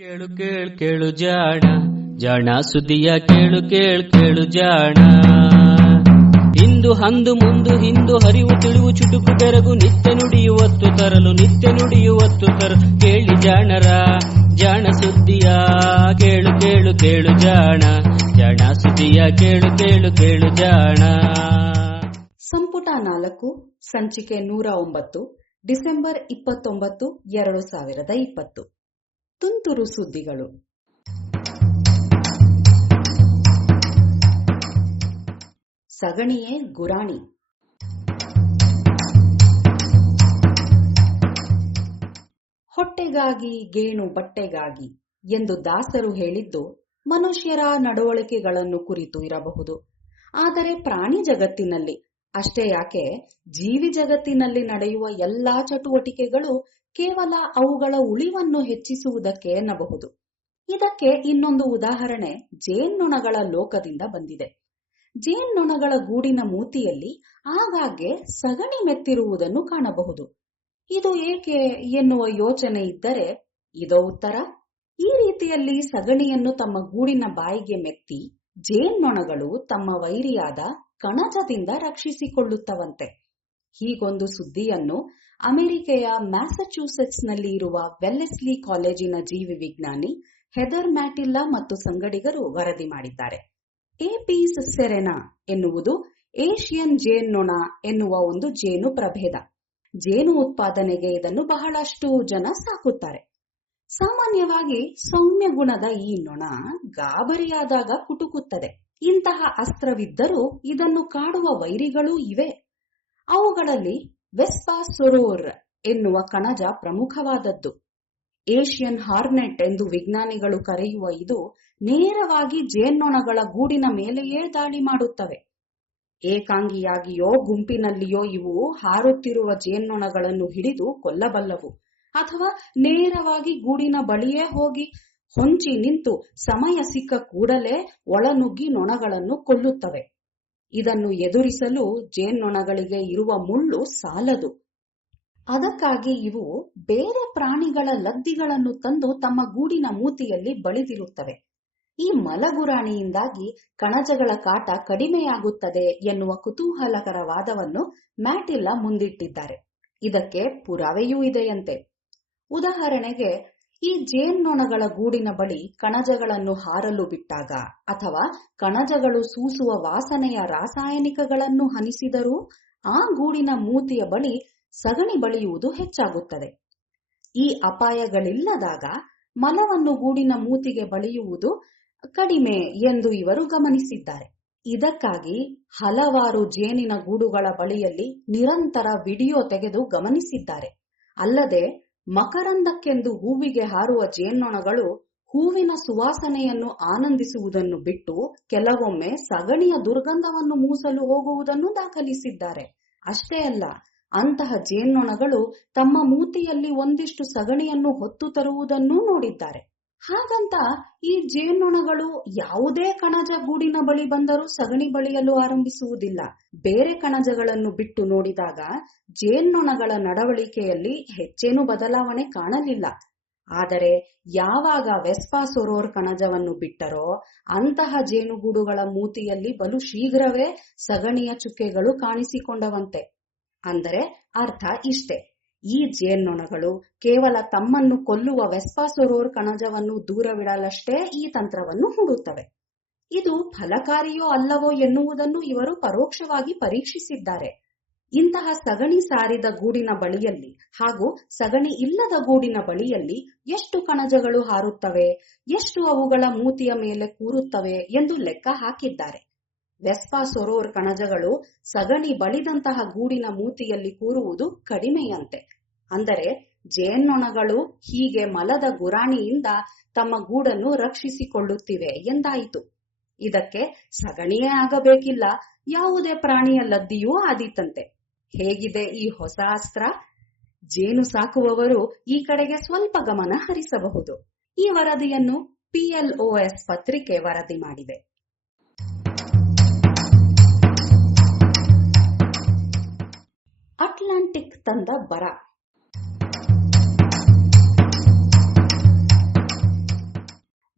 ಕೇಳು ಕೇಳು ಕೇಳು ಜಾಣ ಜಾಣ ಸುದ್ದಿಯ ಕೇಳು ಕೇಳು ಕೇಳು ಜಾಣ. ಇಂದು ಹಂದು ಮುಂದು ಹಿಂದು ಹರಿವು ತಿಳಿವು ಚುಟುಕು ಬೆರಗು ನಿತ್ಯ ನುಡಿಯುವತ್ತು ತರಲು ನಿತ್ಯ ನುಡಿಯುವತ್ತು ತರಲು ಕೇಳಿ ಜಾಣರ ಜಾಣ ಸುದ್ದಿಯ ಕೇಳು ಕೇಳು ಕೇಳು ಜಾಣ ಜಾಣ ಸುದ್ದಿಯ ಕೇಳು ಕೇಳು ಕೇಳು ಜಾಣ. ಸಂಪುಟ 4 ಸಂಚಿಕೆ 109 ಡಿಸೆಂಬರ್ 29, 2020. ತುಂತುರು ಸುದ್ದಿಗಳು. ಸಗಣಿಯೇ ಗುರಾಣಿ. ಹೊಟ್ಟೆಗಾಗಿ ಗೇಣು ಬಟ್ಟೆಗಾಗಿ ಎಂದು ದಾಸರು ಹೇಳಿದ್ದು ಮನುಷ್ಯರ ನಡವಳಿಕೆಗಳನ್ನು ಕುರಿತು ಇರಬಹುದು. ಆದರೆ ಪ್ರಾಣಿ ಜಗತ್ತಿನಲ್ಲಿ, ಅಷ್ಟೇ ಯಾಕೆ ಜೀವಿ ಜಗತ್ತಿನಲ್ಲಿ ನಡೆಯುವ ಎಲ್ಲಾ ಚಟುವಟಿಕೆಗಳು ಕೇವಲ ಅವುಗಳ ಉಳಿವನ್ನು ಹೆಚ್ಚಿಸುವುದಕ್ಕೆ ಎನ್ನಬಹುದು. ಇದಕ್ಕೆ ಇನ್ನೊಂದು ಉದಾಹರಣೆ ಜೇನ್ನೊಣಗಳ ಲೋಕದಿಂದ ಬಂದಿದೆ. ಜೇನ್ನೊಣಗಳ ಗೂಡಿನ ಮೂತಿಯಲ್ಲಿ ಆಗಾಗ್ಗೆ ಸಗಣಿ ಮೆತ್ತಿರುವುದನ್ನು ಕಾಣಬಹುದು. ಇದು ಏಕೆ ಎನ್ನುವ ಯೋಚನೆ ಇದ್ದರೆ ಇದೋ ಉತ್ತರ. ಈ ರೀತಿಯಲ್ಲಿ ಸಗಣಿಯನ್ನು ತಮ್ಮ ಗೂಡಿನ ಬಾಯಿಗೆ ಮೆತ್ತಿ ಜೇನ್ನೊಣಗಳು ತಮ್ಮ ವೈರಿಯಾದ ಕಣಜದಿಂದ ರಕ್ಷಿಸಿಕೊಳ್ಳುತ್ತವಂತೆ. ಹೀಗೊಂದು ಸುದ್ದಿಯನ್ನು ಅಮೆರಿಕೆಯ ಮ್ಯಾಸಚ್ಯೂಸೆಟ್ಸ್ ನಲ್ಲಿ ಇರುವ ವೆಲ್ಲೆಸ್ಲಿ ಕಾಲೇಜಿನ ಜೀವಿ ವಿಜ್ಞಾನಿ ಹೆದರ್ ಮ್ಯಾಟಿಲ್ಲಾ ಮತ್ತು ಸಂಗಡಿಗರು ವರದಿ ಮಾಡಿದ್ದಾರೆ. ಏಪೀಸ್ ಸೆರೆನಾ ಎನ್ನುವುದು ಏಷಿಯನ್ ಜೇನ್ನೊಣ ಎನ್ನುವ ಒಂದು ಜೇನು ಪ್ರಭೇದ. ಜೇನು ಉತ್ಪಾದನೆಗೆ ಇದನ್ನು ಬಹಳಷ್ಟು ಜನ ಸಾಕುತ್ತಾರೆ. ಸಾಮಾನ್ಯವಾಗಿ ಸೌಮ್ಯ ಗುಣದ ಈ ನೊಣ ಗಾಬರಿಯಾದಾಗ ಕುಟುಕುತ್ತದೆ. ಇಂತಹ ಅಸ್ತ್ರವಿದ್ದರೂ ಇದನ್ನು ಕಾಡುವ ವೈರಿಗಳೂ ಇವೆ. ಅವುಗಳಲ್ಲಿ ವೆಸ್ಪಾಸೊರೋರ್ ಎನ್ನುವ ಕಣಜ ಪ್ರಮುಖವಾದದ್ದು. ಏಷಿಯನ್ ಹಾರ್ನೆಟ್ ಎಂದು ವಿಜ್ಞಾನಿಗಳು ಕರೆಯುವ ಇದು ನೇರವಾಗಿ ಜೇನ್ನೊಣಗಳ ಗೂಡಿನ ಮೇಲೆಯೇ ದಾಳಿ ಮಾಡುತ್ತವೆ. ಏಕಾಂಗಿಯಾಗಿಯೋ ಗುಂಪಿನಲ್ಲಿಯೋ ಇವು ಹಾರುತ್ತಿರುವ ಜೇನ್ನೊಣಗಳನ್ನು ಹಿಡಿದು ಕೊಲ್ಲಬಲ್ಲವು, ಅಥವಾ ನೇರವಾಗಿ ಗೂಡಿನ ಬಳಿಯೇ ಹೋಗಿ ಹೊಂಚಿ ನಿಂತು ಸಮಯ ಸಿಕ್ಕ ಕೂಡಲೇ ಒಳನುಗ್ಗಿ ನೊಣಗಳನ್ನು ಕೊಲ್ಲುತ್ತವೆ. ಇದನ್ನು ಎದುರಿಸಲು ಜೇನ್ನೊಣಗಳಿಗೆ ಇರುವ ಮುಳ್ಳು ಸಾಲದು. ಅದಕ್ಕಾಗಿ ಇವು ಬೇರೆ ಪ್ರಾಣಿಗಳ ಲದ್ದಿಗಳನ್ನು ತಂದು ತಮ್ಮ ಗೂಡಿನ ಮೂತಿಯಲ್ಲಿ ಬಳಿದಿರುತ್ತವೆ. ಈ ಮಲಗುರಾಣಿಯಿಂದಾಗಿ ಕಣಜಗಳ ಕಾಟ ಕಡಿಮೆಯಾಗುತ್ತದೆ ಎನ್ನುವ ಕುತೂಹಲಕರ ವಾದವನ್ನು ಮ್ಯಾಟಿಲ್ಲಾ ಮುಂದಿಟ್ಟಿದ್ದಾರೆ. ಇದಕ್ಕೆ ಪುರಾವೆಯೂ ಇದೆಯಂತೆ. ಉದಾಹರಣೆಗೆ, ಈ ಜೇನ್ನೊಣಗಳ ಗೂಡಿನ ಬಳಿ ಕಣಜಗಳನ್ನು ಹಾರಲು ಬಿಟ್ಟಾಗ ಅಥವಾ ಕಣಜಗಳು ಸೂಸುವ ವಾಸನೆಯ ರಾಸಾಯನಿಕಗಳನ್ನು ಹನಿಸಿದರೂ ಆ ಗೂಡಿನ ಮೂತಿಯ ಬಳಿ ಸಗಣಿ ಬಳಿಯುವುದು ಹೆಚ್ಚಾಗುತ್ತದೆ. ಈ ಅಪಾಯಗಳಿಲ್ಲದಾಗ ಮಲವನ್ನು ಗೂಡಿನ ಮೂತಿಗೆ ಬಳಿಯುವುದು ಕಡಿಮೆ ಎಂದು ಇವರು ಗಮನಿಸಿದ್ದಾರೆ. ಇದಕ್ಕಾಗಿ ಹಲವಾರು ಜೇನಿನ ಗೂಡುಗಳ ಬಳಿಯಲ್ಲಿ ನಿರಂತರ ವಿಡಿಯೋ ತೆಗೆದು ಗಮನಿಸಿದ್ದಾರೆ. ಅಲ್ಲದೆ ಮಕರಂದಕ್ಕೆಂದು ಹೂವಿಗೆ ಹಾರುವ ಜೇನ್ನೊಣಗಳು ಹೂವಿನ ಸುವಾಸನೆಯನ್ನು ಆನಂದಿಸುವುದನ್ನು ಬಿಟ್ಟು ಕೆಲವೊಮ್ಮೆ ಸಗಣಿಯ ದುರ್ಗಂಧವನ್ನು ಮೂಸಲು ಹೋಗುವುದನ್ನು ದಾಖಲಿಸಿದ್ದಾರೆ. ಅಷ್ಟೇ ಅಲ್ಲ, ಅಂತಹ ಜೇನ್ನೊಣಗಳು ತಮ್ಮ ಮೂತಿಯಲ್ಲಿ ಒಂದಿಷ್ಟು ಸಗಣಿಯನ್ನು ಹೊತ್ತು ತರುವುದನ್ನೂ ನೋಡಿದ್ದಾರೆ. ಹಾಗಂತ ಈ ಜೇನ್ನೊಣಗಳು ಯಾವುದೇ ಕಣಜ ಗೂಡಿನ ಬಳಿ ಬಂದರೂ ಸಗಣಿ ಬಳಿಯಲು ಆರಂಭಿಸುವುದಿಲ್ಲ. ಬೇರೆ ಕಣಜಗಳನ್ನು ಬಿಟ್ಟು ನೋಡಿದಾಗ ಜೇನ್ನೊಣಗಳ ನಡವಳಿಕೆಯಲ್ಲಿ ಹೆಚ್ಚೇನು ಬದಲಾವಣೆ ಕಾಣಲಿಲ್ಲ. ಆದರೆ ಯಾವಾಗ ವೆಸ್ಪಾಸೊರೋರ್ ಕಣಜವನ್ನು ಬಿಟ್ಟರೋ ಅಂತಹ ಜೇನುಗೂಡುಗಳ ಮೂತಿಯಲ್ಲಿ ಬಲು ಶೀಘ್ರವೇ ಸಗಣಿಯ ಚುಕ್ಕೆಗಳು ಕಾಣಿಸಿಕೊಂಡವಂತೆ. ಅಂದರೆ ಅರ್ಥ ಇಷ್ಟೇ: ಈ ಜೇನ್ನೊಣಗಳು ಕೇವಲ ತಮ್ಮನ್ನು ಕೊಲ್ಲುವ ವೆಸ್ಪಾಸೊರೋರ್ ಕಣಜವನ್ನು ದೂರವಿಡಲಷ್ಟೇ ಈ ತಂತ್ರವನ್ನು ಹೂಡುತ್ತವೆ. ಇದು ಫಲಕಾರಿಯೋ ಅಲ್ಲವೋ ಎನ್ನುವುದನ್ನು ಇವರು ಪರೋಕ್ಷವಾಗಿ ಪರೀಕ್ಷಿಸಿದ್ದಾರೆ. ಇಂತಹ ಸಗಣಿ ಸಾರಿದ ಗೂಡಿನ ಬಳಿಯಲ್ಲಿ ಹಾಗೂ ಸಗಣಿ ಇಲ್ಲದ ಗೂಡಿನ ಬಳಿಯಲ್ಲಿ ಎಷ್ಟು ಕಣಜಗಳು ಹಾರುತ್ತವೆ, ಎಷ್ಟು ಅವುಗಳ ಮೂತಿಯ ಮೇಲೆ ಕೂರುತ್ತವೆ ಎಂದು ಲೆಕ್ಕ ಹಾಕಿದ್ದಾರೆ. ವೆಸ್ಪಾಸೊರೋರ್ ಕಣಜಗಳು ಸಗಣಿ ಬಳಿದಂತಹ ಗೂಡಿನ ಮೂತಿಯಲ್ಲಿ ಕೂರುವುದು ಕಡಿಮೆಯಂತೆ. ಅಂದರೆ ಜೇನ್ನೊಣಗಳು ಹೀಗೆ ಮಲದ ಗುರಾಣಿಯಿಂದ ತಮ್ಮ ಗೂಡನ್ನು ರಕ್ಷಿಸಿಕೊಳ್ಳುತ್ತಿವೆ ಎಂದಾಯಿತು. ಇದಕ್ಕೆ ಸಗಣಿಯೇ ಆಗಬೇಕಿಲ್ಲ, ಯಾವುದೇ ಪ್ರಾಣಿಯ ಲದ್ದಿಯೂ ಆದೀತಂತೆ. ಹೇಗಿದೆ ಈ ಹೊಸ ಅಸ್ತ್ರ? ಜೇನು ಸಾಕುವವರು ಈ ಕಡೆಗೆ ಸ್ವಲ್ಪ ಗಮನ ಹರಿಸಬಹುದು. ಈ ವರದಿಯನ್ನು PLOS ಪತ್ರಿಕೆ ವರದಿ ಮಾಡಿದೆ. ಅಟ್ಲಾಂಟಿಕ್ ತಂದ ಬರ.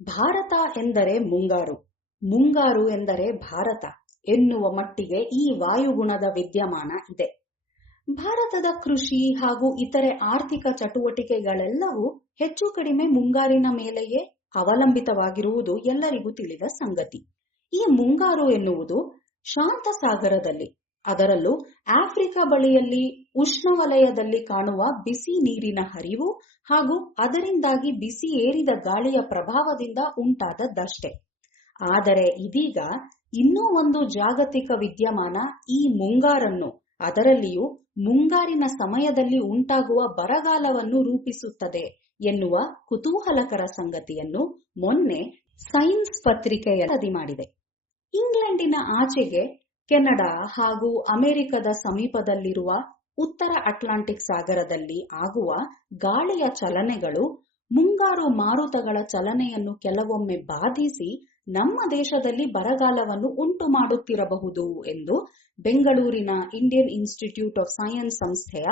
ಭಾರತ ಎಂದರೆ ಮುಂಗಾರು, ಮುಂಗಾರು ಎಂದರೆ ಭಾರತ ಎನ್ನುವ ಮಟ್ಟಿಗೆ ಈ ವಾಯುಗುಣದ ವಿದ್ಯಮಾನ ಇದೆ. ಭಾರತದ ಕೃಷಿ ಹಾಗೂ ಇತರೆ ಆರ್ಥಿಕ ಚಟುವಟಿಕೆಗಳೆಲ್ಲವೂ ಹೆಚ್ಚು ಕಡಿಮೆ ಮುಂಗಾರಿನ ಮೇಲೆಯೇ ಅವಲಂಬಿತವಾಗಿರುವುದು ಎಲ್ಲರಿಗೂ ತಿಳಿದ ಸಂಗತಿ. ಈ ಮುಂಗಾರು ಎನ್ನುವುದು ಶಾಂತ ಸಾಗರದಲ್ಲಿ, ಅದರಲ್ಲೂ ಆಫ್ರಿಕಾ ಬಳಿಯಲ್ಲಿ ಉಷ್ಣವಲಯದಲ್ಲಿ ಕಾಣುವ ಬಿಸಿ ನೀರಿನ ಹರಿವು ಹಾಗೂ ಅದರಿಂದಾಗಿ ಬಿಸಿ ಏರಿದ ಗಾಳಿಯ ಪ್ರಭಾವದಿಂದ ಉಂಟಾದದ್ದಷ್ಟೇ. ಆದರೆ ಇದೀಗ ಇನ್ನೂ ಒಂದು ಜಾಗತಿಕ ವಿದ್ಯಮಾನ ಈ ಮುಂಗಾರನ್ನು, ಅದರಲ್ಲಿಯೂ ಮುಂಗಾರಿನ ಸಮಯದಲ್ಲಿ ಉಂಟಾಗುವ ಬರಗಾಲವನ್ನು ರೂಪಿಸುತ್ತದೆ ಎನ್ನುವ ಕುತೂಹಲಕರ ಸಂಗತಿಯನ್ನು ಮೊನ್ನೆ ಸೈನ್ಸ್ ಪತ್ರಿಕೆಯಲ್ಲಿ ವರದಿ ಮಾಡಿದೆ. ಇಂಗ್ಲೆಂಡಿನ ಆಚೆಗೆ ಕೆನಡಾ ಹಾಗೂ ಅಮೆರಿಕದ ಸಮೀಪದಲ್ಲಿರುವ ಉತ್ತರ ಅಟ್ಲಾಂಟಿಕ್ ಸಾಗರದಲ್ಲಿ ಆಗುವ ಗಾಳಿಯ ಚಲನೆಗಳು ಮುಂಗಾರು ಮಾರುತಗಳ ಚಲನೆಯನ್ನು ಕೆಲವೊಮ್ಮೆ ಬಾಧಿಸಿ ನಮ್ಮ ದೇಶದಲ್ಲಿ ಬರಗಾಲವನ್ನು ಉಂಟು ಮಾಡುತ್ತಿರಬಹುದು ಎಂದು ಬೆಂಗಳೂರಿನ ಇಂಡಿಯನ್ ಇನ್ಸ್ಟಿಟ್ಯೂಟ್ ಆಫ್ ಸೈನ್ಸ್ ಸಂಸ್ಥೆಯ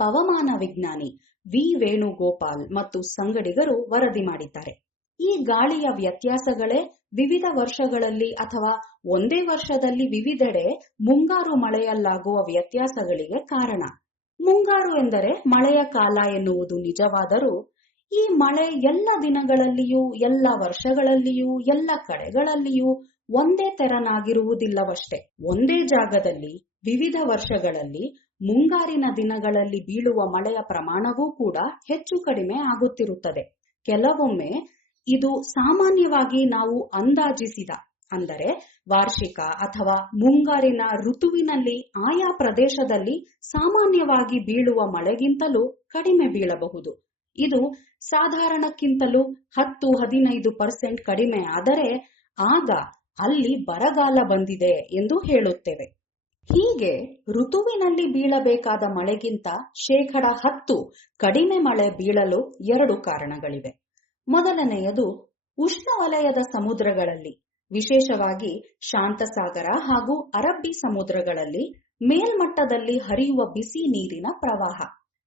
ಪವಮಾನ ವಿಜ್ಞಾನಿ ವಿ ವೇಣುಗೋಪಾಲ್ ಮತ್ತು ಸಂಗಡಿಗರು ವರದಿ ಮಾಡಿದ್ದಾರೆ. ಈ ಗಾಳಿಯ ವ್ಯತ್ಯಾಸಗಳೇ ವಿವಿಧ ವರ್ಷಗಳಲ್ಲಿ ಅಥವಾ ಒಂದೇ ವರ್ಷದಲ್ಲಿ ವಿವಿಧೆಡೆ ಮುಂಗಾರು ಮಳೆಯಲ್ಲಾಗುವ ವ್ಯತ್ಯಾಸಗಳಿಗೆ ಕಾರಣ. ಮುಂಗಾರು ಎಂದರೆ ಮಳೆಯ ಕಾಲ ಎನ್ನುವುದು ನಿಜವಾದರೂ ಈ ಮಳೆ ಎಲ್ಲ ದಿನಗಳಲ್ಲಿಯೂ, ಎಲ್ಲ ವರ್ಷಗಳಲ್ಲಿಯೂ, ಎಲ್ಲ ಕಡೆಗಳಲ್ಲಿಯೂ ಒಂದೇ ತೆರನಾಗಿರುವುದಿಲ್ಲವಷ್ಟೇ. ಒಂದೇ ಜಾಗದಲ್ಲಿ ವಿವಿಧ ವರ್ಷಗಳಲ್ಲಿ ಮುಂಗಾರಿನ ದಿನಗಳಲ್ಲಿ ಬೀಳುವ ಮಳೆಯ ಪ್ರಮಾಣವೂ ಕೂಡ ಹೆಚ್ಚು ಕಡಿಮೆ ಆಗುತ್ತಿರುತ್ತದೆ. ಕೆಲವೊಮ್ಮೆ ಇದು ಸಾಮಾನ್ಯವಾಗಿ ನಾವು ಅಂದಾಜಿಸಿದ, ಅಂದರೆ ವಾರ್ಷಿಕ ಅಥವಾ ಮುಂಗಾರಿನ ಋತುವಿನಲ್ಲಿ ಆಯಾ ಪ್ರದೇಶದಲ್ಲಿ ಸಾಮಾನ್ಯವಾಗಿ ಬೀಳುವ ಮಳೆಗಿಂತಲೂ ಕಡಿಮೆ ಬೀಳಬಹುದು. ಇದು ಸಾಧಾರಣಕ್ಕಿಂತಲೂ 10-15% ಕಡಿಮೆ ಆದರೆ ಆಗ ಅಲ್ಲಿ ಬರಗಾಲ ಬಂದಿದೆ ಎಂದು ಹೇಳುತ್ತೇವೆ. ಹೀಗೆ ಋತುವಿನಲ್ಲಿ ಬೀಳಬೇಕಾದ ಮಳೆಗಿಂತ 10% ಕಡಿಮೆ ಮಳೆ ಬೀಳಲು 2 ಕಾರಣಗಳಿವೆ. ಮೊದಲನೆಯದು, ಉಷ್ಣವಲಯದ ಸಮುದ್ರಗಳಲ್ಲಿ, ವಿಶೇಷವಾಗಿ ಶಾಂತಸಾಗರ ಹಾಗೂ ಅರಬ್ಬಿ ಸಮುದ್ರಗಳಲ್ಲಿ ಮೇಲ್ಮಟ್ಟದಲ್ಲಿ ಹರಿಯುವ ಬಿಸಿ ನೀರಿನ ಪ್ರವಾಹ.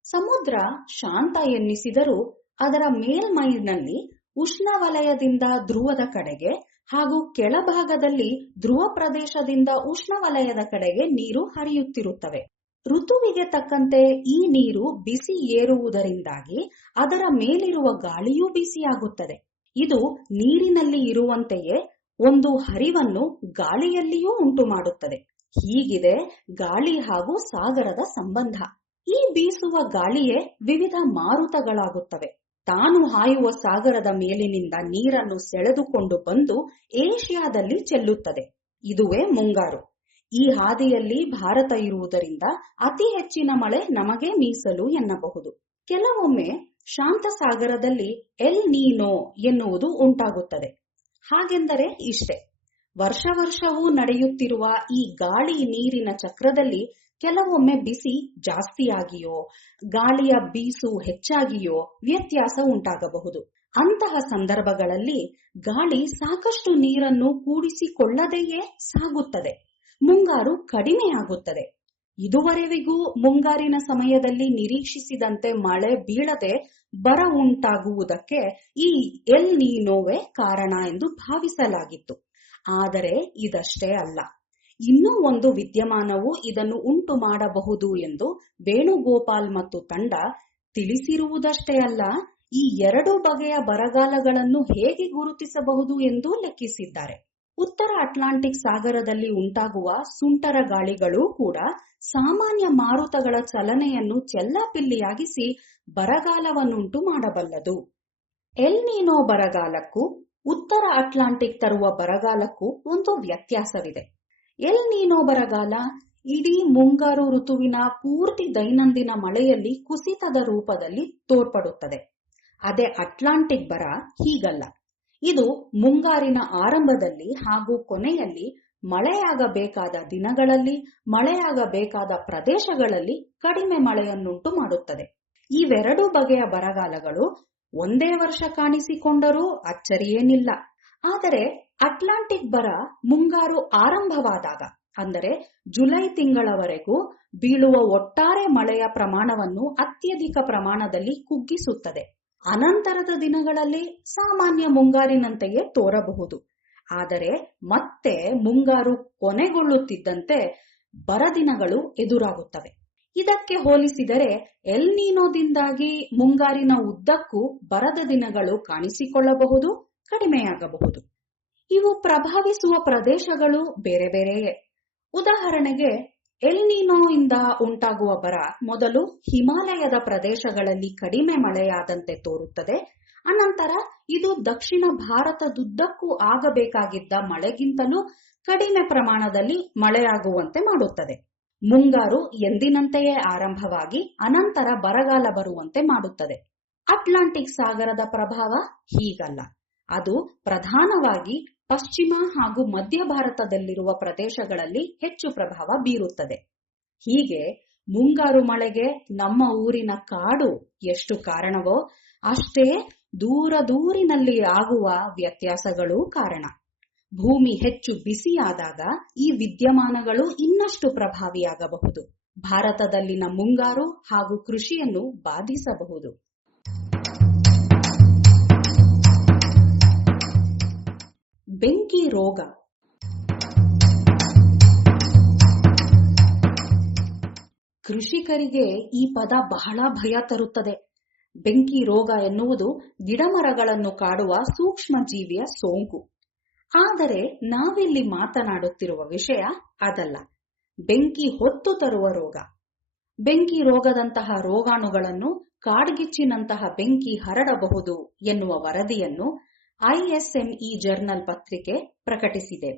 ಸಮುದ್ರ ಶಾಂತ ಎನ್ನಿಸಿದರೂ ಅದರ ಮೇಲ್ಮೈನಲ್ಲಿ ಉಷ್ಣವಲಯದಿಂದ ಧ್ರುವದ ಕಡೆಗೆ ಹಾಗೂ ಕೆಳಭಾಗದಲ್ಲಿ ಧ್ರುವ ಪ್ರದೇಶದಿಂದ ಉಷ್ಣವಲಯದ ಕಡೆಗೆ ನೀರು ಹರಿಯುತ್ತಿರುತ್ತವೆ. ಋತುವಿಗೆ ತಕ್ಕಂತೆ ಈ ನೀರು ಬಿಸಿ ಏರುವುದರಿಂದಾಗಿ ಅದರ ಮೇಲಿರುವ ಗಾಳಿಯೂ ಬಿಸಿಯಾಗುತ್ತದೆ. ಇದು ನೀರಿನಲ್ಲಿ ಇರುವಂತೆಯೇ ಒಂದು ಹರಿವನ್ನು ಗಾಳಿಯಲ್ಲಿಯೂ ಉಂಟು ಮಾಡುತ್ತದೆ. ಹೀಗಿದೆ ಗಾಳಿ ಹಾಗೂ ಸಾಗರದ ಸಂಬಂಧ. ಈ ಬೀಸುವ ಗಾಳಿಯೇ ವಿವಿಧ ಮಾರುತಗಳಾಗುತ್ತವೆ. ತಾನು ಹಾಯುವ ಸಾಗರದ ಮೇಲಿನಿಂದ ನೀರನ್ನು ಸೆಳೆದುಕೊಂಡು ಬಂದು ಏಷ್ಯಾದಲ್ಲಿ ಚೆಲ್ಲುತ್ತದೆ. ಇದುವೇ ಮುಂಗಾರು. ಈ ಹಾದಿಯಲ್ಲಿ ಭಾರತ ಇರುವುದರಿಂದ ಅತಿ ಹೆಚ್ಚಿನ ಮಳೆ ನಮಗೆ ಮೀಸಲು ಎನ್ನಬಹುದು. ಕೆಲವೊಮ್ಮೆ ಶಾಂತ ಸಾಗರದಲ್ಲಿ ಎಲ್ ನೀನೋ ಎನ್ನುವುದು ಉಂಟಾಗುತ್ತದೆ. ಹಾಗೆಂದರೆ ಇಷ್ಟೇ, ವರ್ಷ ವರ್ಷವೂ ನಡೆಯುತ್ತಿರುವ ಈ ಗಾಳಿ ನೀರಿನ ಚಕ್ರದಲ್ಲಿ ಕೆಲವೊಮ್ಮೆ ಬಿಸಿ ಜಾಸ್ತಿಯಾಗಿಯೋ ಗಾಳಿಯ ಬೀಸು ಹೆಚ್ಚಾಗಿಯೋ ವ್ಯತ್ಯಾಸ ಉಂಟಾಗಬಹುದು. ಅಂತಹ ಸಂದರ್ಭಗಳಲ್ಲಿ ಗಾಳಿ ಸಾಕಷ್ಟು ನೀರನ್ನು ಕೂಡಿಸಿಕೊಳ್ಳದೆಯೇ ಸಾಗುತ್ತದೆ. ಮುಂಗಾರು ಕಡಿಮೆಯಾಗುತ್ತದೆ. ಇದುವರೆವಿಗೂ ಮುಂಗಾರಿನ ಸಮಯದಲ್ಲಿ ನಿರೀಕ್ಷಿಸಿದಂತೆ ಮಳೆ ಬೀಳದೆ ಬರ ಉಂಟಾಗುವುದಕ್ಕೆ ಈ ಎಲ್ ನೀನೋವೇ ಕಾರಣ ಎಂದು ಭಾವಿಸಲಾಗಿತ್ತು. ಆದರೆ ಇದಷ್ಟೇ ಅಲ್ಲ, ಇನ್ನೂ ಒಂದು ವಿದ್ಯಮಾನವು ಇದನ್ನು ಉಂಟು ಮಾಡಬಹುದು ಎಂದು ವೇಣುಗೋಪಾಲ್ ಮತ್ತು ತಂಡ ತಿಳಿಸಿರುವುದಷ್ಟೇ ಅಲ್ಲ, ಈ 2 ಬಗೆಯ ಬರಗಾಲಗಳನ್ನು ಹೇಗೆ ಗುರುತಿಸಬಹುದು ಎಂದು ಲೆಕ್ಕಿಸಿದ್ದಾರೆ. ಉತ್ತರ ಅಟ್ಲಾಂಟಿಕ್ ಸಾಗರದಲ್ಲಿ ಉಂಟಾಗುವ ಸುಂಟರ ಗಾಳಿಗಳೂ ಕೂಡ ಸಾಮಾನ್ಯ ಮಾರುತಗಳ ಚಲನೆಯನ್ನು ಚೆಲ್ಲಾಪಿಲ್ಲಿಯಾಗಿಸಿ ಬರಗಾಲವನ್ನುಂಟು ಮಾಡಬಲ್ಲದು. ಎಲ್ ನೀನೋ ಬರಗಾಲಕ್ಕೂ ಉತ್ತರ ಅಟ್ಲಾಂಟಿಕ್ ತರುವ ಬರಗಾಲಕ್ಕೂ ಒಂದು ವ್ಯತ್ಯಾಸವಿದೆ. ಎಲ್ ನೀನೋ ಬರಗಾಲ ಇಡೀ ಮುಂಗಾರು ಋತುವಿನ ಪೂರ್ತಿ ದೈನಂದಿನ ಮಳೆಯಲ್ಲಿ ಕುಸಿತದ ರೂಪದಲ್ಲಿ ತೋರ್ಪಡುತ್ತದೆ. ಅದೇ ಅಟ್ಲಾಂಟಿಕ್ ಬರ ಹೀಗಲ್ಲ. ಇದು ಮುಂಗಾರಿನ ಆರಂಭದಲ್ಲಿ ಹಾಗೂ ಕೊನೆಯಲ್ಲಿ ಮಳೆಯಾಗಬೇಕಾದ ದಿನಗಳಲ್ಲಿ, ಮಳೆಯಾಗಬೇಕಾದ ಪ್ರದೇಶಗಳಲ್ಲಿ ಕಡಿಮೆ ಮಳೆಯನ್ನುಂಟು ಮಾಡುತ್ತದೆ. ಇವೆರಡೂ ಬಗೆಯ ಬರಗಾಲಗಳು ಒಂದೇ ವರ್ಷ ಕಾಣಿಸಿಕೊಂಡರೂ ಅಚ್ಚರಿಯೇನಿಲ್ಲ. ಆದರೆ ಅಟ್ಲಾಂಟಿಕ್ ಬರ ಮುಂಗಾರು ಆರಂಭವಾದಾಗ, ಅಂದರೆ ಜುಲೈ ತಿಂಗಳವರೆಗೂ ಬೀಳುವ ಒಟ್ಟಾರೆ ಮಳೆಯ ಪ್ರಮಾಣವನ್ನು ಅತ್ಯಧಿಕ ಪ್ರಮಾಣದಲ್ಲಿ ಕುಗ್ಗಿಸುತ್ತದೆ. ಅನಂತರದ ದಿನಗಳಲ್ಲಿ ಸಾಮಾನ್ಯ ಮುಂಗಾರಿನಂತೆಯೇ ತೋರಬಹುದು. ಆದರೆ ಮತ್ತೆ ಮುಂಗಾರು ಕೊನೆಗೊಳ್ಳುತ್ತಿದ್ದಂತೆ ಬರದಿನಗಳು ಎದುರಾಗುತ್ತವೆ. ಇದಕ್ಕೆ ಹೋಲಿಸಿದರೆ ಎಲ್ ನೀನೋದಿಂದಾಗಿ ಮುಂಗಾರಿನ ಉದ್ದಕ್ಕೂ ಬರದ ದಿನಗಳು ಕಾಣಿಸಿಕೊಳ್ಳಬಹುದು, ಕಡಿಮೆಯಾಗಬಹುದು. ಇವು ಪ್ರಭಾವಿಸುವ ಪ್ರದೇಶಗಳು ಬೇರೆ ಬೇರೆಯೇ. ಉದಾಹರಣೆಗೆ ಎಲ್ ನೀನೋ ಇಂದ ಉಂಟಾಗುವ ಬರ ಮೊದಲು ಹಿಮಾಲಯದ ಪ್ರದೇಶಗಳಲ್ಲಿ ಕಡಿಮೆ ಮಳೆಯಾದಂತೆ ತೋರುತ್ತದೆ. ಅನಂತರ ಇದು ದಕ್ಷಿಣ ಭಾರತದುದ್ದಕ್ಕೂ ಆಗಬೇಕಾಗಿದ್ದ ಮಳೆಗಿಂತಲೂ ಕಡಿಮೆ ಪ್ರಮಾಣದಲ್ಲಿ ಮಳೆಯಾಗುವಂತೆ ಮಾಡುತ್ತದೆ. ಮುಂಗಾರು ಎಂದಿನಂತೆಯೇ ಆರಂಭವಾಗಿ ಅನಂತರ ಬರಗಾಲ ಬರುವಂತೆ ಮಾಡುತ್ತದೆ. ಅಟ್ಲಾಂಟಿಕ್ ಸಾಗರದ ಪ್ರಭಾವ ಹೀಗಲ್ಲ. ಅದು ಪ್ರಧಾನವಾಗಿ ಪಶ್ಚಿಮ ಹಾಗೂ ಮಧ್ಯ ಭಾರತದಲ್ಲಿರುವ ಪ್ರದೇಶಗಳಲ್ಲಿ ಹೆಚ್ಚು ಪ್ರಭಾವ ಬೀರುತ್ತದೆ. ಹೀಗೆ ಮುಂಗಾರು ಮಳೆಗೆ ನಮ್ಮ ಊರಿನ ಕಾಡು ಎಷ್ಟು ಕಾರಣವೋ ಅಷ್ಟೇ ದೂರಿನಲ್ಲಿ ಆಗುವ ವ್ಯತ್ಯಾಸಗಳೂ ಕಾರಣ. ಭೂಮಿ ಹೆಚ್ಚು ಬಿಸಿಯಾದಾಗ ಈ ವಿದ್ಯಮಾನಗಳು ಇನ್ನಷ್ಟು ಪ್ರಭಾವಿಯಾಗಬಹುದು. ಭಾರತದಲ್ಲಿನ ಮುಂಗಾರು ಹಾಗೂ ಕೃಷಿಯನ್ನು ಬಾಧಿಸಬಹುದು. ಬೆಂಕಿ ರೋಗ. ಕೃಷಿಕರಿಗೆ ಈ ಪದ ಬಹಳ ಭಯ ತರುತ್ತದೆ. ಬೆಂಕಿ ರೋಗ ಎನ್ನುವುದು ಗಿಡಮರಗಳನ್ನು ಕಾಡುವ ಸೂಕ್ಷ್ಮ ಜೀವಿಯ ಸೋಂಕು. ಆದರೆ ನಾವಿಲ್ಲಿ ಮಾತನಾಡುತ್ತಿರುವ ವಿಷಯ ಅದಲ್ಲ. ಬೆಂಕಿ ಹೊತ್ತು ತರುವ ರೋಗ. ಬೆಂಕಿ ರೋಗದಂತಹ ರೋಗಾಣುಗಳನ್ನು ಕಾಡ್ಗಿಚ್ಚಿನಂತಹ ಬೆಂಕಿ ಹರಡಬಹುದು ಎನ್ನುವ ವರದಿಯನ್ನು ISME ಜರ್ನಲ್ ಪತ್ರಿಕೆ ಪ್ರಕಟಿಸಿದೆ.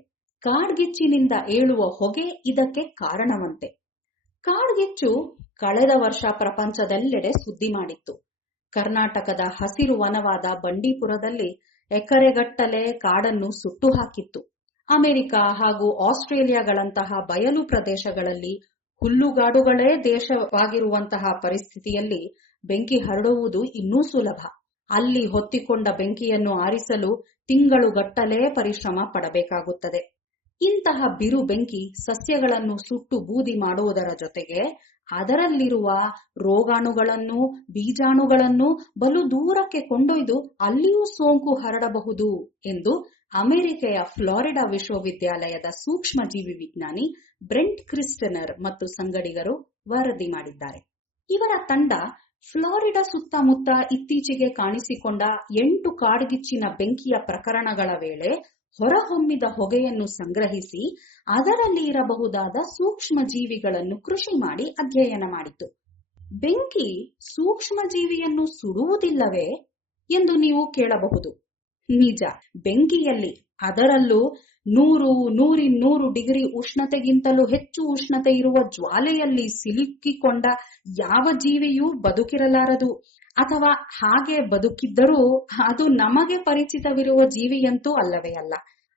ಕಾಡ್ಗಿಚ್ಚಿನಿಂದ ಏಳುವ ಹೊಗೆ ಇದಕ್ಕೆ ಕಾರಣವಂತೆ. ಕಾಡ್ಗಿಚ್ಚು ಕಳೆದ ವರ್ಷ ಪ್ರಪಂಚದೆಲ್ಲೆಡೆ ಸುದ್ದಿ ಮಾಡಿತ್ತು. ಕರ್ನಾಟಕದ ಹಸಿರು ವನವಾದ ಬಂಡೀಪುರದಲ್ಲಿ ಎಕರೆಗಟ್ಟಲೆ ಕಾಡನ್ನು ಸುಟ್ಟು ಹಾಕಿತ್ತು. ಅಮೆರಿಕ ಹಾಗೂ ಆಸ್ಟ್ರೇಲಿಯಾಗಳಂತಹ ಬಯಲು ಪ್ರದೇಶಗಳಲ್ಲಿ ಹುಲ್ಲುಗಾಡುಗಳೇ ದೇಶವಾಗಿರುವಂತಹ ಪರಿಸ್ಥಿತಿಯಲ್ಲಿ ಬೆಂಕಿ ಹರಡುವುದು ಇನ್ನೂ ಸುಲಭ. ಅಲ್ಲಿ ಹೊತ್ತಿಕೊಂಡ ಬೆಂಕಿಯನ್ನು ಆರಿಸಲು ತಿಂಗಳುಗಟ್ಟಲೆ ಪರಿಶ್ರಮ ಪಡಬೇಕಾಗುತ್ತದೆ. ಇಂತಹ ಬಿರು ಬೆಂಕಿ ಸಸ್ಯಗಳನ್ನು ಸುಟ್ಟು ಬೂದಿ ಮಾಡುವುದರ ಜೊತೆಗೆ ಅದರಲ್ಲಿರುವ ರೋಗಾಣುಗಳನ್ನು, ಬೀಜಾಣುಗಳನ್ನು ಬಲು ದೂರಕ್ಕೆ ಕೊಂಡೊಯ್ದು ಅಲ್ಲಿಯೂ ಸೋಂಕು ಹರಡಬಹುದು ಎಂದು ಅಮೆರಿಕೆಯ ಫ್ಲಾರಿಡಾ ವಿಶ್ವವಿದ್ಯಾಲಯದ ಸೂಕ್ಷ್ಮ ಜೀವಿ ವಿಜ್ಞಾನಿ ಬ್ರೆಂಟ್ ಕ್ರಿಸ್ಟನರ್ ಮತ್ತು ಸಂಗಡಿಗರು ವರದಿ ಮಾಡಿದ್ದಾರೆ. ಇವರ ತಂಡ ಫ್ಲಾರಿಡಾ ಸುತ್ತಮುತ್ತ ಇತ್ತೀಚೆಗೆ ಕಾಣಿಸಿಕೊಂಡ 8 ಕಾಡ್ಗಿಚ್ಚಿನ ಬೆಂಕಿಯ ಪ್ರಕರಣಗಳ ವೇಳೆ ಹೊರಹೊಮ್ಮಿದ ಹೊಗೆಯನ್ನು ಸಂಗ್ರಹಿಸಿ ಅದರಲ್ಲಿ ಇರಬಹುದಾದ ಸೂಕ್ಷ್ಮ ಜೀವಿಗಳನ್ನು ಕೃಷಿ ಮಾಡಿ ಅಧ್ಯಯನ ಮಾಡಿತು. ಬೆಂಕಿ ಸೂಕ್ಷ್ಮ ಜೀವಿಯನ್ನು ಸುಡುವುದಿಲ್ಲವೇ ಎಂದು ನೀವು ಕೇಳಬಹುದು. ನಿಜ, ಬೆಂಕಿಯಲ್ಲಿ, ಅದರಲ್ಲೂ 100-100 ಡಿಗ್ರಿ ಉಷ್ಣತೆಗಿಂತಲೂ ಹೆಚ್ಚು ಉಷ್ಣತೆ ಇರುವ ಜ್ವಾಲೆಯಲ್ಲಿ ಸಿಲುಕಿಕೊಂಡ ಯಾವ ಜೀವಿಯೂ ಬದುಕಿರಲಾರದು. ಅಥವಾ ಹಾಗೆ ಬದುಕಿದ್ದರೂ ಅದು ನಮಗೆ ಪರಿಚಿತವಿರುವ ಜೀವಿಯಂತೂ ಅಲ್ಲವೇ ಅಲ್ಲ.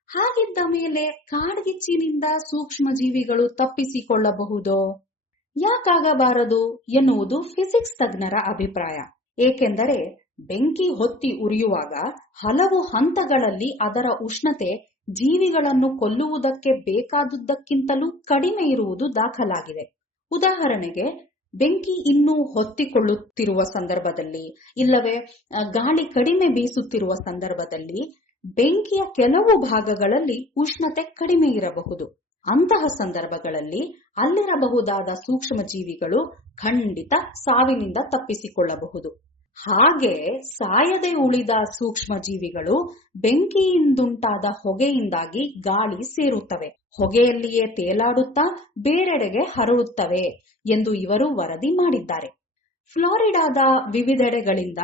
ಹಾಗಿದ್ದ ಮೇಲೆ ಕಾಡ್ಗಿಚ್ಚಿನಿಂದ ಸೂಕ್ಷ್ಮ ಜೀವಿಗಳು ತಪ್ಪಿಸಿಕೊಳ್ಳಬಹುದೋ? ಯಾಕಾಗಬಾರದು ಎನ್ನುವುದು ಫಿಸಿಕ್ಸ್ ತಜ್ಞರ ಅಭಿಪ್ರಾಯ. ಏಕೆಂದರೆ ಬೆಂಕಿ ಹೊತ್ತಿ ಉರಿಯುವಾಗ ಹಲವು ಹಂತಗಳಲ್ಲಿ ಅದರ ಉಷ್ಣತೆ ಜೀವಿಗಳನ್ನು ಕೊಲ್ಲುವುದಕ್ಕೆ ಬೇಕಾದುದಕ್ಕಿಂತಲೂ ಕಡಿಮೆ ಇರುವುದು ದಾಖಲಾಗಿದೆ. ಉದಾಹರಣೆಗೆ, ಬೆಂಕಿ ಇನ್ನೂ ಹೊತ್ತಿಕೊಳ್ಳುತ್ತಿರುವ ಸಂದರ್ಭದಲ್ಲಿ, ಇಲ್ಲವೇ ಗಾಳಿ ಕಡಿಮೆ ಬೀಸುತ್ತಿರುವ ಸಂದರ್ಭದಲ್ಲಿ ಬೆಂಕಿಯ ಕೆಲವು ಭಾಗಗಳಲ್ಲಿ ಉಷ್ಣತೆ ಕಡಿಮೆ ಇರಬಹುದು. ಅಂತಹ ಸಂದರ್ಭಗಳಲ್ಲಿ ಅಲ್ಲಿರಬಹುದಾದ ಸೂಕ್ಷ್ಮ ಜೀವಿಗಳು ಖಂಡಿತ ಸಾವಿನಿಂದ ತಪ್ಪಿಸಿಕೊಳ್ಳಬಹುದು. ಹಾಗೆ ಸಾಯದೆ ಉಳಿದ ಸೂಕ್ಷ್ಮ ಜೀವಿಗಳು ಬೆಂಕಿಯಿಂದುಂಟಾದ ಹೊಗೆಯಿಂದಾಗಿ ಗಾಳಿ ಸೇರುತ್ತವೆ, ಹೊಗೆಯಲ್ಲಿಯೇ ತೇಲಾಡುತ್ತಾ ಬೇರೆಡೆಗೆ ಹರಡುತ್ತವೆ ಎಂದು ಇವರು ವರದಿ ಮಾಡಿದ್ದಾರೆ. ಫ್ಲಾರಿಡಾದ ವಿವಿಧೆಡೆಗಳಿಂದ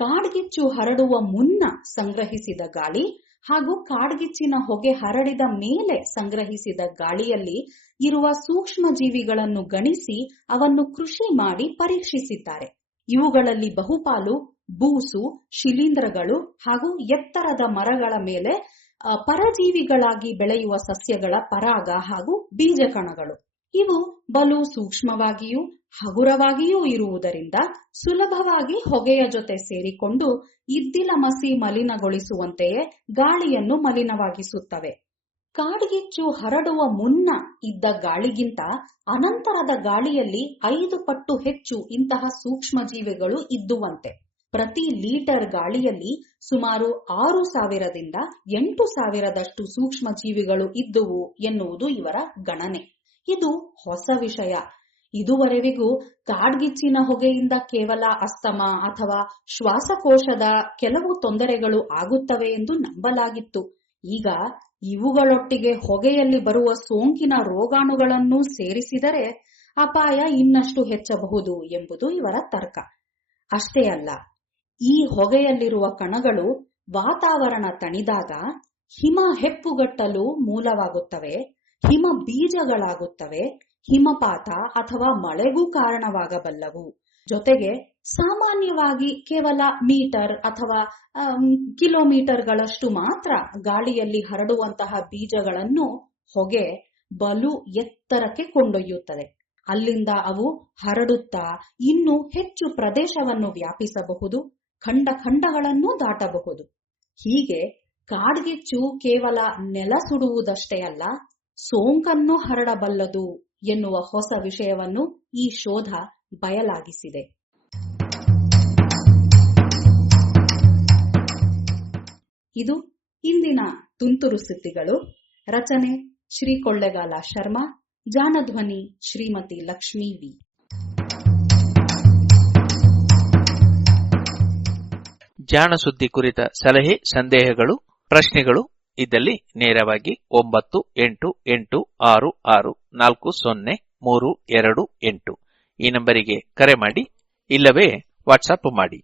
ಕಾಡ್ಗಿಚ್ಚು ಹರಡುವ ಮುನ್ನ ಸಂಗ್ರಹಿಸಿದ ಗಾಳಿ ಹಾಗೂ ಕಾಡ್ಗಿಚ್ಚಿನ ಹೊಗೆ ಹರಡಿದ ಮೇಲೆ ಸಂಗ್ರಹಿಸಿದ ಗಾಳಿಯಲ್ಲಿ ಇರುವ ಸೂಕ್ಷ್ಮ ಜೀವಿಗಳನ್ನು ಗಣಿಸಿ ಅವನ್ನು ಕೃಷಿ ಮಾಡಿ ಪರೀಕ್ಷಿಸಿದ್ದಾರೆ. ಇವುಗಳಲ್ಲಿ ಬಹುಪಾಲು ಬೂಸು, ಶಿಲೀಂಧ್ರಗಳು ಹಾಗೂ ಎತ್ತರದ ಮರಗಳ ಮೇಲೆ ಪರಜೀವಿಗಳಾಗಿ ಬೆಳೆಯುವ ಸಸ್ಯಗಳ ಪರಾಗ ಹಾಗೂ ಬೀಜಕಣಗಳು. ಇವು ಬಲು ಸೂಕ್ಷ್ಮವಾಗಿಯೂ ಹಗುರವಾಗಿಯೂ ಇರುವುದರಿಂದ ಸುಲಭವಾಗಿ ಹೊಗೆಯ ಜೊತೆ ಸೇರಿಕೊಂಡು ಇದ್ದಿಲ ಮಸಿ ಮಲಿನಗೊಳಿಸುವಂತೆಯೇ ಗಾಳಿಯನ್ನು ಮಲಿನವಾಗಿಸುತ್ತವೆ. ಕಾಡ್ಗಿಚ್ಚು ಹರಡುವ ಮುನ್ನ ಇದ್ದ ಗಾಳಿಗಿಂತ ಅನಂತರದ ಗಾಳಿಯಲ್ಲಿ 5 ಪಟ್ಟು ಹೆಚ್ಚು ಇಂತಹ ಸೂಕ್ಷ್ಮ ಜೀವಿಗಳು ಇದ್ದುವಂತೆ. ಪ್ರತಿ ಲೀಟರ್ ಗಾಳಿಯಲ್ಲಿ ಸುಮಾರು 6,000ದಿಂದ 8,000ದಷ್ಟು ಸೂಕ್ಷ್ಮ ಜೀವಿಗಳು ಇದ್ದುವು ಎನ್ನುವುದು ಇವರ ಗಣನೆ. ಇದು ಹೊಸ ವಿಷಯ. ಇದುವರೆವಿಗೂ ಕಾಡ್ಗಿಚ್ಚಿನ ಹೊಗೆಯಿಂದ ಕೇವಲ ಅಸ್ತಮಾ ಅಥವಾ ಶ್ವಾಸಕೋಶದ ಕೆಲವು ತೊಂದರೆಗಳು ಆಗುತ್ತವೆ ಎಂದು ನಂಬಲಾಗಿತ್ತು. ಈಗ ಇವುಗಳೊಟ್ಟಿಗೆ ಹೊಗೆಯಲ್ಲಿ ಬರುವ ಸೋಂಕಿನ ರೋಗಾಣುಗಳನ್ನೂ ಸೇರಿಸಿದರೆ ಅಪಾಯ ಇನ್ನಷ್ಟು ಹೆಚ್ಚಬಹುದು ಎಂಬುದು ಇವರ ತರ್ಕ. ಅಷ್ಟೇ ಅಲ್ಲ, ಈ ಹೊಗೆಯಲ್ಲಿರುವ ಕಣಗಳು ವಾತಾವರಣ ತಣಿದಾಗ ಹಿಮ ಹೆಪ್ಪುಗಟ್ಟಲು ಮೂಲವಾಗುತ್ತವೆ, ಹಿಮ ಬೀಜಗಳಾಗುತ್ತವೆ, ಹಿಮಪಾತ ಅಥವಾ ಮಳೆಗೂ ಕಾರಣವಾಗಬಲ್ಲವು. ಜೊತೆಗೆ ಸಾಮಾನ್ಯವಾಗಿ ಕೇವಲ ಮೀಟರ್ ಅಥವಾ ಕಿಲೋಮೀಟರ್ಗಳಷ್ಟು ಮಾತ್ರ ಗಾಳಿಯಲ್ಲಿ ಹರಡುವಂತಹ ಬೀಜಗಳನ್ನು ಹೊಗೆ ಬಲು ಎತ್ತರಕ್ಕೆ ಕೊಂಡೊಯ್ಯುತ್ತದೆ. ಅಲ್ಲಿಂದ ಅವು ಹರಡುತ್ತಾ ಇನ್ನೂ ಹೆಚ್ಚು ಪ್ರದೇಶವನ್ನು ವ್ಯಾಪಿಸಬಹುದು, ಖಂಡಗಳನ್ನು ದಾಟಬಹುದು. ಹೀಗೆ ಕಾಡ್ಗಿಚ್ಚು ಕೇವಲ ನೆಲ ಸುಡುವುದಷ್ಟೇ ಅಲ್ಲ, ಸೋಂಕನ್ನು ಹರಡಬಲ್ಲದು ಎನ್ನುವ ಹೊಸ ವಿಷಯವನ್ನು ಈ ಶೋಧ ಬಯಲಾಗಿಸಿದೆ. ಇದು ಇಂದಿನ ತುಂತುರು ಸುದ್ದಿಗಳು. ರಚನೆ ಶ್ರೀ ಕೊಳ್ಳೆಗಾಲ ಶರ್ಮಾ, ಜಾಣಧ್ವನಿ ಶ್ರೀಮತಿ ಲಕ್ಷ್ಮೀ ವಿ. ಜಾಣ ಸುದ್ದಿ ಕುರಿತ ಸಲಹೆ, ಸಂದೇಹಗಳು, ಪ್ರಶ್ನೆಗಳು ಇದ್ದಲ್ಲಿ ನೇರವಾಗಿ 9886640328 ಈ ನಂಬರಿಗೆ ಕರೆ ಮಾಡಿ, ಇಲ್ಲವೇ ವಾಟ್ಸಪ್ ಮಾಡಿ.